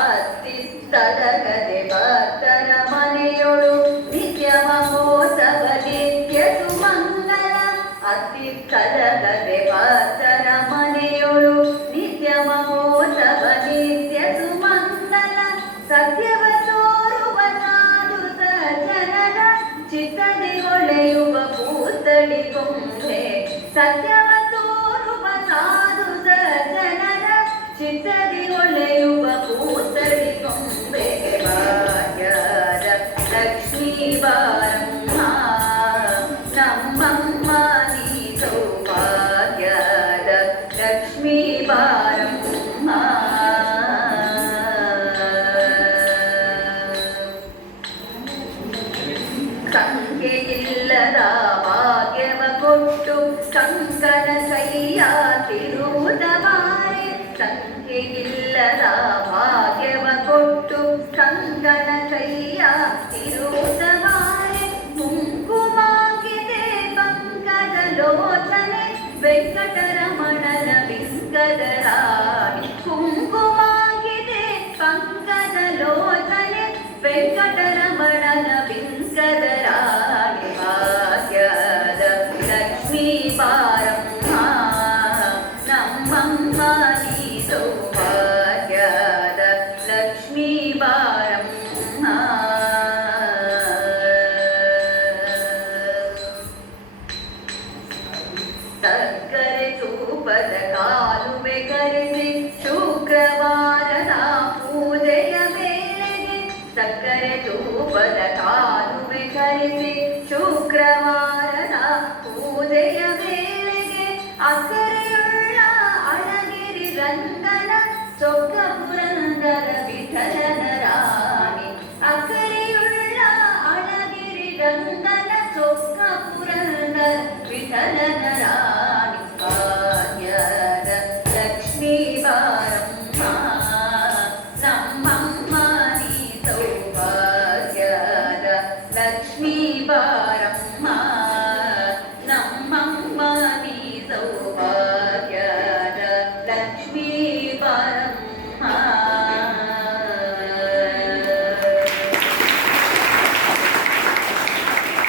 ಅತ್ತಿತ್ತಲಗದೆ ಭಕ್ತರ ಮನೆಯೊಳು ನಿತ್ಯ ಮಹೋತ್ಸವ ನಿತ್ಯ ಸುಮಂಗಲ ಅತ್ತಿತ್ತಲಗದೆ ಭಕ್ತರ ಮನೆಯೊಳು ನಿತ್ಯ ಮಹೋತ್ಸವ ನಿತ್ಯ ಸುಮಂಗಲ ಸತ್ಯವ ಸತ್ಯವ ಸಂಖ್ಯೆಯಿಲ್ಲದ ಭಾಗ್ಯವ ಕೊಟ್ಟು ಕಂಕಣ ಕೈಯ ತಿರುವುದವಾರೆ ಸಂಖ್ಯೆಯಿಲ್ಲದ ಭಾಗ್ಯವ ಕೊಟ್ಟು ಚಂದನ ಕೈಯ ತಿರುವುದವಾರೆ ಕುಂಕುಮಾಗಿದೆ ಪಂಕದ ಲೋಚನೆ, ವೆಂಕಟರಮಣನ ವಿಂಗದ ರಾಣಿ. ಕುಂಕುಮಾಗಿದೆ ಪಂಕದ ಲೋಚನೆ, ವೆಂಕಟರಮಣನ ವಿಂಗದ ರಾಣಿ. ಭಾಗ್ಯದ ಲಕ್ಷ್ಮೀ ಬಾರಮ್ಮ यदलक्ष्मीवारं सकल तु पदकानु शुक्रवारदा पूजय मे सकल तु पदकालु मे करिति ಅಳಗಿರಿ ರಂಗನ ಸೊಕ್ಕ ಪುರಂದರ